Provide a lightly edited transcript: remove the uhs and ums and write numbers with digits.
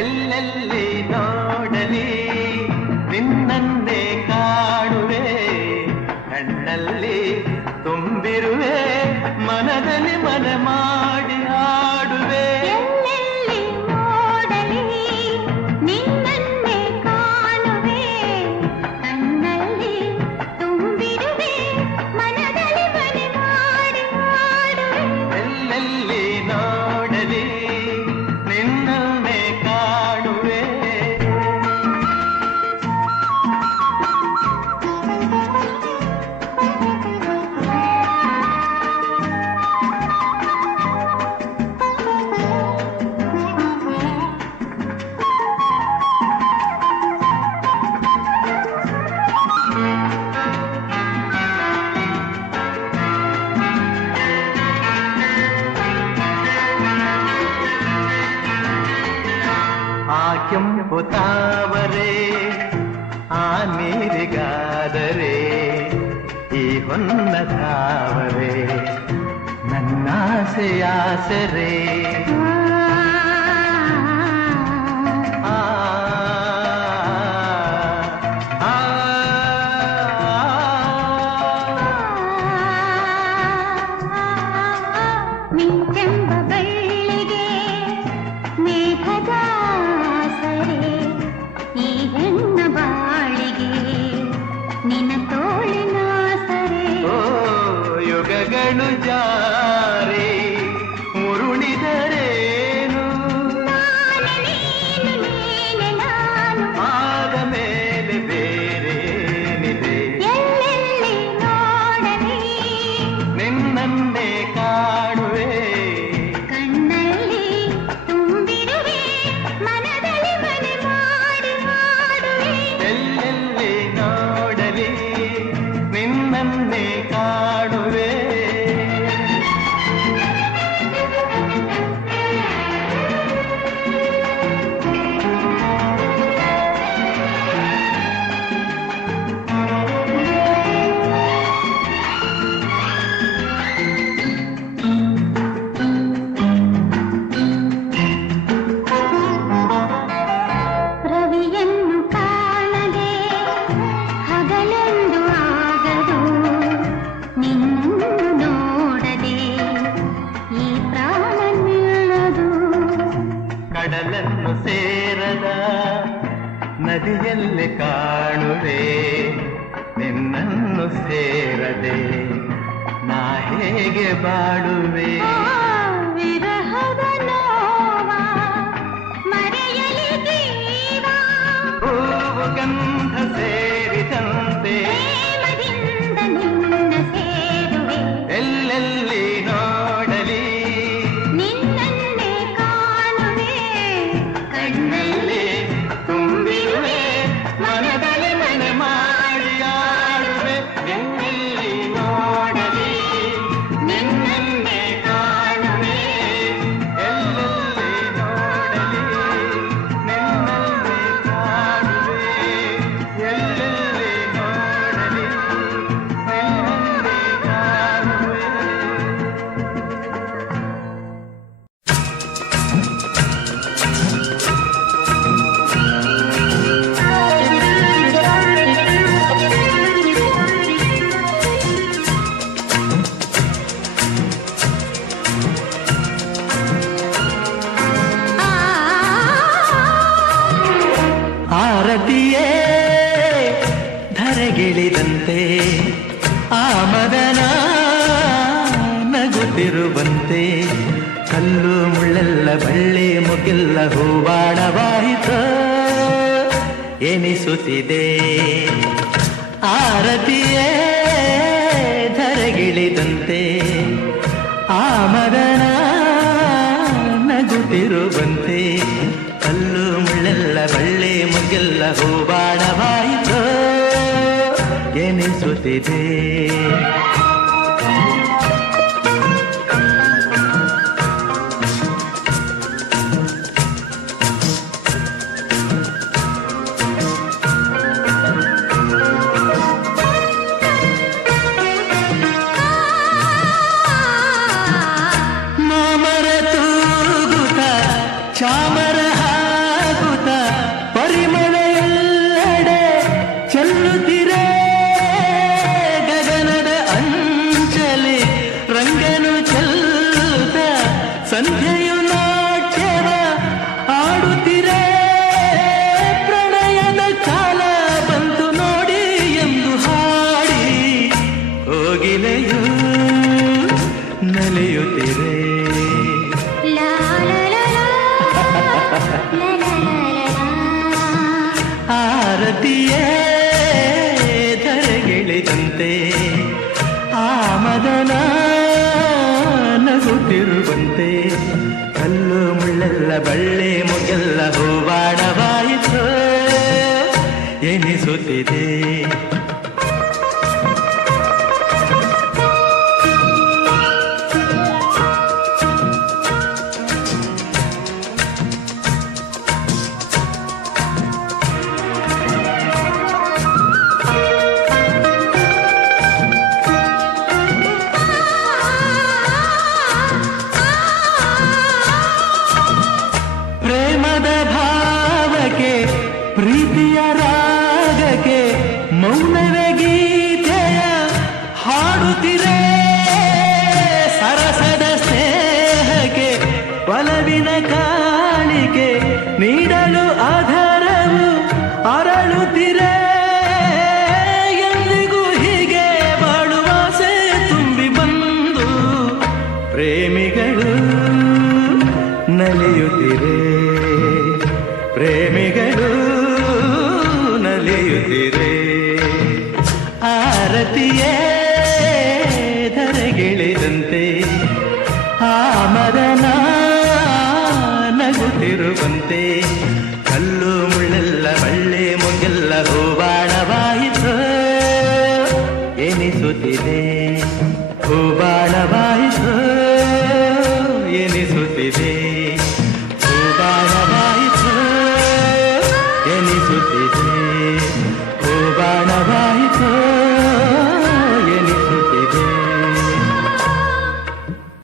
ಎಲ್ಲೆಲ್ಲಿ ನೋಡಲಿ ನಿನ್ನನ್ನೇ ಕಾಣುವೆ, ಕಣ್ಣಲ್ಲಿ ತುಂಬಿರುವೆ, ಮನದಲ್ಲಿ ಮನ ಮಾಡಿ ಆಡುವೆ. ಎಲ್ಲೆಲ್ಲಿ ನೋಡಲಿ ನಿನ್ನನ್ನೇ ಕಾಣುವೆ, ಕಣ್ಣಲ್ಲಿ ತುಂಬಿರುವೆ, ಮನದಲ್ಲಿ ಮನ ಮಾಡಿ ಆಡುವೆ. ಎಲ್ಲೆಲ್ಲಿ ನೋಡಲಿ ನಿನ್ನನ್ನೇ ಕಾಣುವೆ. ಆ ಕೆಂಪು ತಾವರೆ ಆ ನೀರಿಗಾದರೆ ಈ ಹೊನ್ನ ತಾವರೆ ನನ್ನಾಸೆಯಾಸರೆ. ಆ ಆ ಮಿಂಚೆಂಬ ಬಳ್ಳಿಗೆ ಮೇಘದ ಸರೆ, ಈ ಹೆಣ್ಣ ಬಾಳಿಗೆ ನಿನ್ನ ತೋಳಿನ ಸರೆ. ಓ ಯುಗಗಳು ಜಾರಿ ಉರುಳಿದರೇನು, ನಾನು ನೀನು ನೀನೆ ನಾನು, ಆದ ಮೇಲೆ ಬೇರೇನಿದೆ. ಎಲ್ಲೆಲ್ಲಿ ನೋಡಲಿ ನಿನ್ನನ್ನೇ ಕಾಣುವೆ, ಕಣ್ಣಲ್ಲಿ ತುಂಬಿರುವೆ, ಮನದಲ್ಲಿ ಮನೆ ಮಾಡಿ ಆಡುವೆ. ಎಲ್ಲೆಲ್ಲಿ ನೋಡಲಿ ನಿನ್ನನ್ನೇ ಕಾಣುವೆ. ರವಿಯನ್ನು ಕಾಣದೆ ಹಗಲೆಂದು ಆಗದು, ನಿನ್ನನ್ನು ನೋಡದೆ ಈ ಪ್ರಾಣ ನಿಲ್ಲದು. ಕಡಲನ್ನು ಸೇರದ ನದಿಯಲ್ಲಿ ಕಾಣುವೆ, ನಿನ್ನನ್ನು ಸೇರದೆ ನಾ ಹೇಗೆ ಬಾಡುವೆ. ವಿರಹದ ನೋವ ಮರೆಯಲಿ ಜೀವ, ಹೂವು ಗಂಧ ಸೇರಿದಂತೆ ಪ್ರೇಮದಿಂದ ನಿನ್ನ ಸೇರುವೆ. ಎಲ್ಲೆಲ್ಲಿ ನೋಡಲಿ ನಿನ್ನನ್ನೇ ಕಾಣುವೆ, ಕಣ್ಣಲ್ಲಿ ತುಂಬಿರುವೆ, ಮನದಲ್ಲಿ ಮನ ಮಾಡಿ ಆಡುವೆ. ಎಲ್ಲೆಲ್ಲಿ ನೋಡಲಿ ನಿನ್ನನ್ನೇ ಕಾಣುವೆ, ಎಲ್ಲೆಲ್ಲಿ ನೋಡಲಿ ನಿನ್ನನ್ನೇ ಕಾಣುವೆ, ಎಲ್ಲೆಲ್ಲಿ ನೋಡಲಿ ನಿನ್ನನ್ನೇ ಕಾಣುವೆ. ಆರತಿಯೇ ಧರೆಗಿಳಿದಂತೆ ಆ ಮದನ ನಗುತ್ತಿರುವಂತೆ, ಕಲ್ಲು ಮುಳ್ಳೆಲ್ಲ ಬಳ್ಳಿ ಮುಗಿಲ್ಲ ಹೂವಾಡವಾಯಿತ ಎನಿಸುತ್ತಿದೆ. ಆರತಿಯೇ ಧರೆಗಿಳಿದಂತೆ ಆ ಮದನ ನಗುತ್ತಿರುವಂತೆ, ಕಲ್ಲು ಮುಳ್ಳೆಲ್ಲ ಬಳ್ಳಿ ಮುಗಿಲ್ಲ ಹೂವಾಡವಾಯಿತು ಎನಿಸುತ್ತಿದೆ. ಚಾಮರ ಬಳ್ಳಿ ಮುಗೆಲ್ಲ ಹೂವಾಡವಾಯಿತು ಎನಿಸುತ್ತಿದೆ. ಪ್ರೇಮದ ಭಾವಕ್ಕೆ ಪ್ರೀತಿಯ ರಾಗಕ್ಕೆ ಮೌನವೇ ಗೀತೆಯ ಹಾಡುತ್ತಿರೆ. ಸರಸದ ಸ್ನೇಹಕ್ಕೆ ಒಲವಿನ ಕಾಣಿಕೆ ನೀಡಲು ಆಧಾರವು ಅರಳುತ್ತಿರೆ. ಎಂದಿಗೂ ಹೀಗೆ ಬಾಳುವಾಸೆ ತುಂಬಿ ಬಂದು ಪ್ರೇಮಿಗಳು ನಲಿಯುತ್ತಿರೆ. ಪ್ರೇಮಿಗಳು ನಲಿಯುತ್ತಿರೆ. ಆರತಿಯೇ ಧರೆಗಿಳಿದಂತೆ ಆ ಮರನ ನಗುತ್ತಿರುವಂತೆ